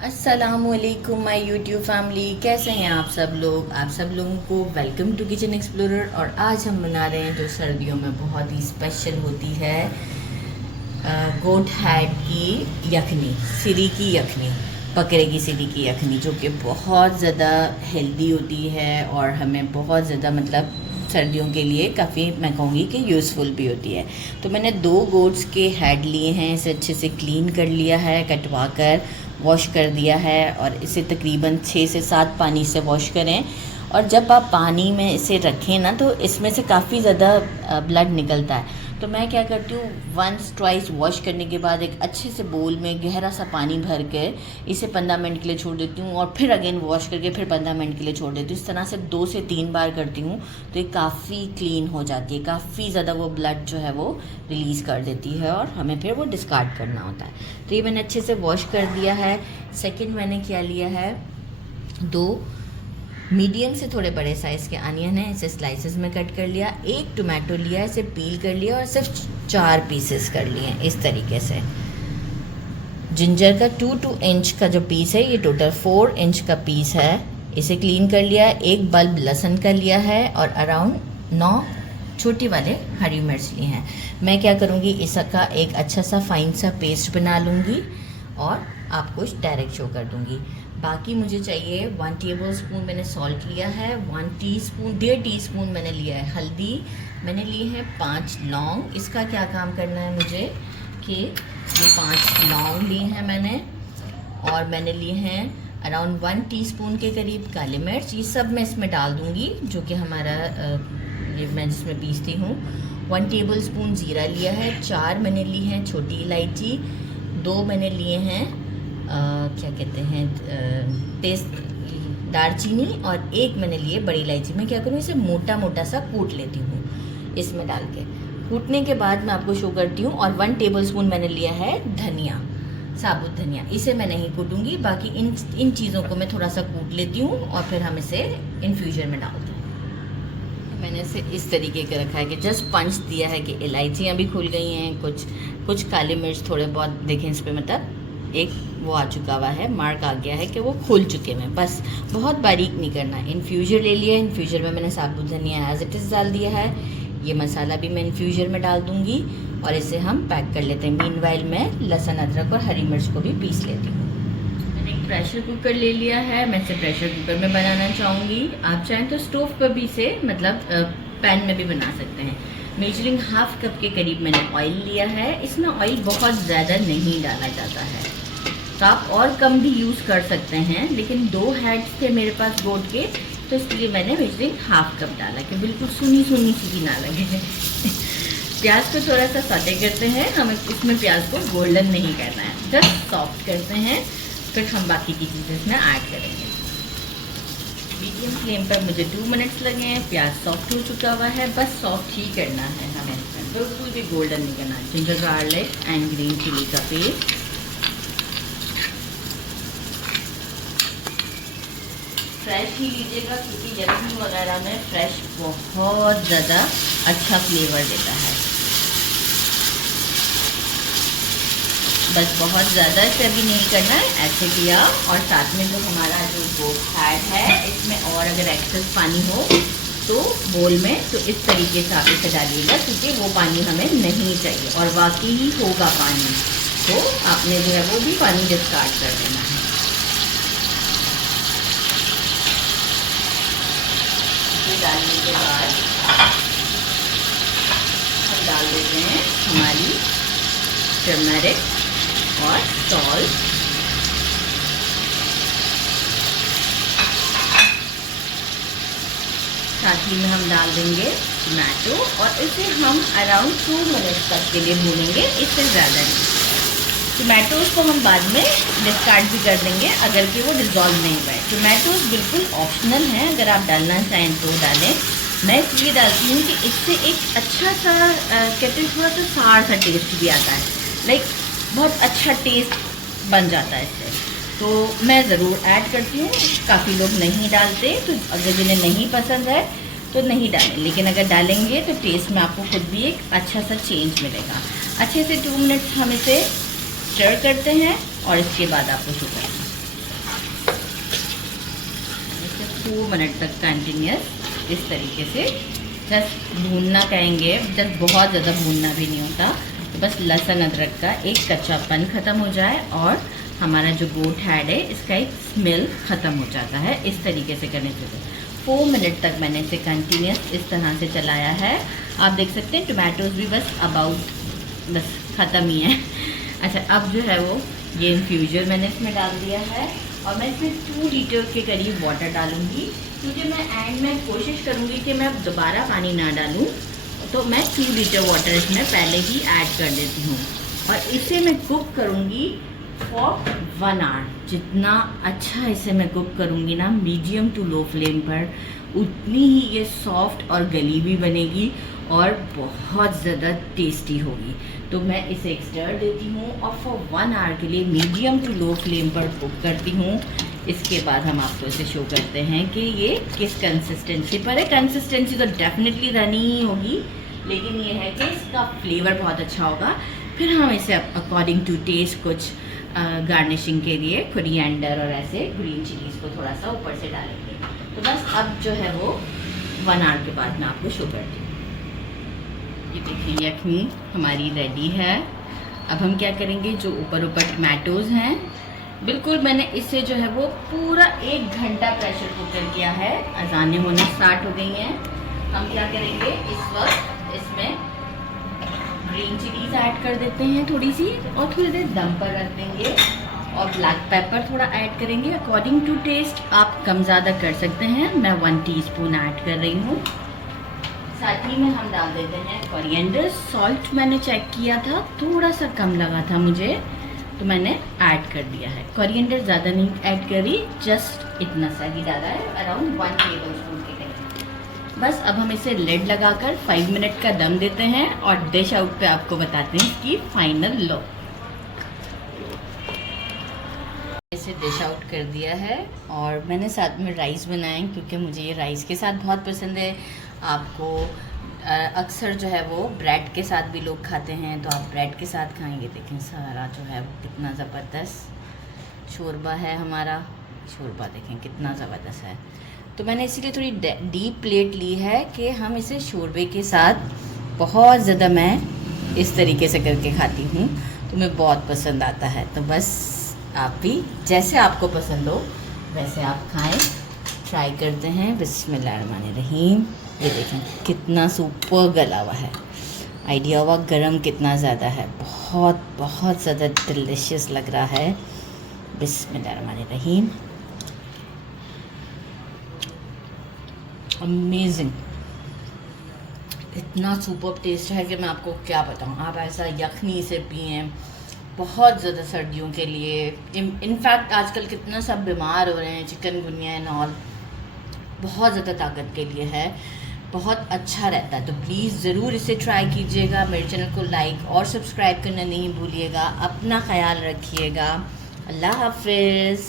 अस्सलामुअलैकुम my YouTube family, कैसे हैं आप सब लोग। आप सब लोगों को वेलकम टू किचन एक्सप्लोरर। और आज हम बना रहे हैं जो सर्दियों में बहुत ही स्पेशल होती है, गोट हैड की यखनी, सिरी की यखनी, बकरे की सिरी की यखनी, जो कि बहुत ज़्यादा हेल्दी होती है और हमें बहुत ज़्यादा मतलब सर्दियों के लिए काफ़ी, मैं कहूँगी कि यूज़फुल भी होती है। तो मैंने 2 गोट्स के हेड लिए हैं, इसे अच्छे से क्लीन कर लिया है, कटवा कर वॉश कर दिया है। और इसे तकरीबन 6 से 7 पानी से वॉश करें। और जब आप पानी में इसे रखें ना, तो इसमें से काफ़ी ज़्यादा ब्लड निकलता है। तो मैं क्या करती हूँ, वंस ट्वाइस वॉश करने के बाद एक अच्छे से बोल में गहरा सा पानी भर के इसे 15 मिनट के लिए छोड़ देती हूँ, और फिर अगेन वॉश करके फिर 15 मिनट के लिए छोड़ देती हूँ। इस तरह से 2 से 3 बार करती हूँ तो ये काफ़ी क्लीन हो जाती है, काफ़ी ज़्यादा वो ब्लड जो है वो रिलीज़ कर देती है और हमें फिर वो डिस्कार्ड करना होता है। तो ये मैंने अच्छे से वॉश कर दिया है। सेकंड मैंने क्या लिया है, 2 मीडियम से थोड़े बड़े साइज़ के अनियन है, इसे स्लाइसेस में कट कर लिया। 1 टोमेटो लिया, इसे पील कर लिया और सिर्फ 4 पीसेस कर लिए इस तरीके से। जिंजर का 2 इंच का जो पीस है, ये टोटल 4 इंच का पीस है, इसे क्लीन कर लिया। 1 बल्ब लहसुन का लिया है और अराउंड 9 छोटी वाले हरी मिर्च लिए हैं। मैं क्या करूँगी, इसका एक अच्छा सा फाइन सा पेस्ट बना लूँगी और आपको डायरेक्ट शो कर दूँगी। बाकी मुझे चाहिए 1 टेबल स्पून मैंने सॉल्ट लिया है, 1 टीस्पून मैंने लिया है हल्दी, मैंने लिए हैं 5 लौंग। इसका क्या काम करना है मुझे कि ये 5 लौंग लिए हैं मैंने, और मैंने लिए हैं अराउंड 1 टीस्पून के करीब काली मिर्च। ये सब मैं इसमें डाल दूँगी, जो कि हमारा ये मैं जिसमें पीसती हूँ। 1 टेबल स्पून ज़ीरा लिया है, 4 मैंने ली हैं छोटी इलायची, 2 मैंने लिए हैं क्या कहते हैं टेस्ट दालचीनी, और 1 मैंने लिए बड़ी इलायची। मैं क्या करूँ, इसे मोटा मोटा सा कूट लेती हूँ इसमें डाल के। कूटने के बाद मैं आपको शो करती हूँ। और 1 टेबल स्पून मैंने लिया है धनिया, साबुत धनिया, इसे मैं नहीं कूटूँगी। बाकी इन चीज़ों को मैं थोड़ा सा कूट लेती हूँ और फिर हम इसे इन्फ्यूजन में डालते हैं। मैंने इसे इस तरीके का रखा है कि जस्ट पंच दिया है कि इलायचियाँ भी खुल गई हैं, कुछ काली मिर्च थोड़े बहुत देखें इस पर, मतलब एक वो आ चुका हुआ है, मार्क आ गया है कि वो खुल चुके हैं। बस बहुत बारीक नहीं करना है। इन्फ्यूजर ले लिया, इन्फ्यूजर में मैंने साबुत धनिया एज इट इज़ डाल दिया है। ये मसाला भी मैं इन्फ्यूजर में डाल दूँगी और इसे हम पैक कर लेते हैं। मीनवाइल मैं लहसुन अदरक और हरी मिर्च को भी पीस लेती हूँ। मैंने एक प्रेशर कुकर ले लिया है, मैं इसे प्रेशर कुकर में बनाना चाहूँगी। आप चाहें तो स्टोव पर भी इसे मतलब पैन में भी बना सकते हैं। मेजरिंग 1/2 कप के करीब मैंने ऑयल लिया है। इसमें ऑयल बहुत ज़्यादा नहीं डाला जाता है, तो आप और कम भी यूज़ कर सकते हैं, लेकिन 2 हेड्स थे मेरे पास गोट के, तो इसलिए मैंने मेजरिंग 1/2 कप डाला कि बिल्कुल सुनी सुनी सी ना लगे। प्याज को थोड़ा सा सौटे करते हैं, हमें इसमें प्याज को गोल्डन नहीं करना है, जस्ट सॉफ्ट करते हैं, फिर हम बाकी की चीज़ें इसमें ऐड करेंगे। मीडियम फ्लेम पर मुझे 2 मिनट्स लगे हैं। प्याज सॉफ्ट हो चुका हुआ है, बस सॉफ्ट ही करना है हमें, इसमें बिल्कुल भी गोल्डन नहीं करना है। Ginger garlic and green chilli का पेस्ट, फ्रेश ही लीजिएगा क्योंकि यखनी वगैरह में फ्रेश बहुत ज़्यादा अच्छा फ्लेवर देता है। बस बहुत ज़्यादा इसे अभी नहीं करना है, ऐसे किया। और साथ में जो हमारा जो गोट हैड है, इसमें और अगर एक्सेस पानी हो तो बोल में, तो इस तरीके से आप इसे डालिएगा, क्योंकि वो पानी हमें नहीं चाहिए। और वाकई ही होगा पानी, तो आपने जो है वो भी पानी डिस्कार्ड कर देना है। डालने के बाद हम डाल देते हैं हमारी टर्मरिक और सॉल्ट, साथ ही में हम डाल देंगे टमाटो, और इसे हम अराउंड 2 मिनट तक के लिए भूनेंगे, इससे ज़्यादा नहीं। टमाटोज़ को हम बाद में डिस्कार्ड भी कर देंगे अगर कि वो डिज़ोल्व नहीं हुए। टमाटोज़ बिल्कुल ऑप्शनल हैं, अगर आप डालना चाहें तो डालें। मैं इसलिए डालती हूँ कि इससे एक अच्छा सा कहते हैं थोड़ा सा सार सा टेस्ट भी आता है, लाइक बहुत अच्छा टेस्ट बन जाता है इससे, तो मैं ज़रूर ऐड करती हूँ। काफ़ी लोग नहीं डालते, तो अगर जिन्हें नहीं पसंद है तो नहीं डालें, लेकिन अगर डालेंगे तो टेस्ट में आपको खुद भी एक अच्छा सा चेंज मिलेगा। अच्छे से 2 मिनट्स हम इसे स्टर करते हैं और इसके बाद आपको शो करेंगे। 4 मिनट तक कंटिन्यूस इस तरीके से जस्ट भूनना कहेंगे, जस्ट बहुत ज़्यादा भूनना भी नहीं होता। तो बस लहसुन अदरक का एक कच्चापन ख़त्म हो जाए और हमारा जो गोट हैड है इसका एक स्मेल ख़त्म हो जाता है। इस तरीके से करने से 4 मिनट तक मैंने इसे कंटिन्यूस इस तरह से चलाया है। आप देख सकते हैं टमाटोज़ भी बस अबाउट बस ख़त्म ही है। अच्छा, अब जो है वो ये इन्फ्यूजर मैंने इसमें डाल दिया है और मैं इसमें 2 लीटर के करीब वाटर डालूँगी, क्योंकि मैं एंड में कोशिश करूँगी कि मैं अब दोबारा पानी ना डालूँ। तो मैं 2 लीटर वाटर इसमें पहले ही ऐड कर देती हूँ और इसे मैं कुक करूँगी फॉर 1 आवर। जितना अच्छा इसे मैं कुक करूँगी ना मीडियम टू लो फ्लेम पर, उतनी ही ये सॉफ्ट और गली भी बनेगी और बहुत ज़्यादा टेस्टी होगी। तो मैं इसे एक स्टर देती हूँ और फॉर 1 आवर के लिए मीडियम टू लो फ्लेम पर कुक करती हूँ। इसके बाद हम आपको इसे शो करते हैं कि ये किस कंसिस्टेंसी पर है। कंसिस्टेंसी तो डेफिनेटली रनी ही होगी, लेकिन ये है कि इसका फ्लेवर बहुत अच्छा होगा। फिर हम इसे अकॉर्डिंग टू टेस्ट कुछ गार्निशिंग के लिए कोरिएंडर और ऐसे ग्रीन चिलीज़ को थोड़ा सा ऊपर से डालेंगे। तो बस अब जो है वो 1 आवर के बाद मैं आपको शो करती हूँ। ये देखिए यखनी हमारी रेडी है। अब हम क्या करेंगे, जो ऊपर टमाटोज़ हैं बिल्कुल मैंने इसे जो है वो पूरा 1 घंटा प्रेशर कुकर किया है। अजानें होना स्टार्ट हो गई हैं। हम क्या करेंगे, इस वक्त इसमें ग्रीन चिलीज़ ऐड कर देते हैं थोड़ी सी और थोड़ी देर दम पर रख देंगे और ब्लैक पेपर थोड़ा ऐड करेंगे। अकॉर्डिंग टू टेस्ट आप कम ज़्यादा कर सकते हैं। मैं 1 टीस्पून ऐड कर रही हूँ। साथ ही में हम डाल देते हैं कोरिएंडर। सॉल्ट मैंने चेक किया था, थोड़ा सा कम लगा था मुझे, तो मैंने ऐड कर दिया है। कोरिएंडर ज़्यादा नहीं ऐड करी, जस्ट इतना सा ही डाला है, अराउंड 1 टेबलस्पून के करीब। बस अब हम इसे लिड लगाकर 5 मिनट का दम देते हैं और डिश आउट पे आपको बताते हैं इसकी फाइनल लुक। इसे डिश आउट कर दिया है और मैंने साथ में राइस बनाए, क्योंकि मुझे ये राइस के साथ बहुत पसंद है। आपको अक्सर जो है वो ब्रेड के साथ भी लोग खाते हैं, तो आप ब्रेड के साथ खाएंगे। देखें सारा जो है वो कितना ज़बरदस्त शोरबा है हमारा। शोरबा देखें कितना ज़बरदस्त है। तो मैंने इसीलिए थोड़ी डीप प्लेट ली है कि हम इसे शोरबे के साथ, बहुत ज़्यादा मैं इस तरीके से करके खाती हूँ, तो मुझे बहुत पसंद आता है। तो बस आप भी जैसे आपको पसंद हो वैसे आप खाएं, ट्राई करते हैं। बिस्मिल्लाहिर्रहमानिर्रहीम। ये देखें कितना सुपर गला हुआ है। आइडिया हुआ गरम कितना ज़्यादा है, बहुत बहुत ज़्यादा डिलीशियस लग रहा है। बिस्मिल्लाहिर्रहमानिर्रहीम। अमेजिंग, इतना सुपर टेस्ट है कि मैं आपको क्या बताऊं। आप ऐसा यखनी से पिएं, बहुत ज़्यादा सर्दियों के लिए। इनफैक्ट आजकल कितना सब बीमार हो रहे हैं, चिकनगुनिया एंड ऑल, बहुत ज़्यादा ताकत के लिए है, बहुत अच्छा रहता है। तो प्लीज़ ज़रूर इसे ट्राई कीजिएगा। मेरे चैनल को लाइक और सब्सक्राइब करना नहीं भूलिएगा। अपना ख्याल रखिएगा। अल्लाह हाफिज़।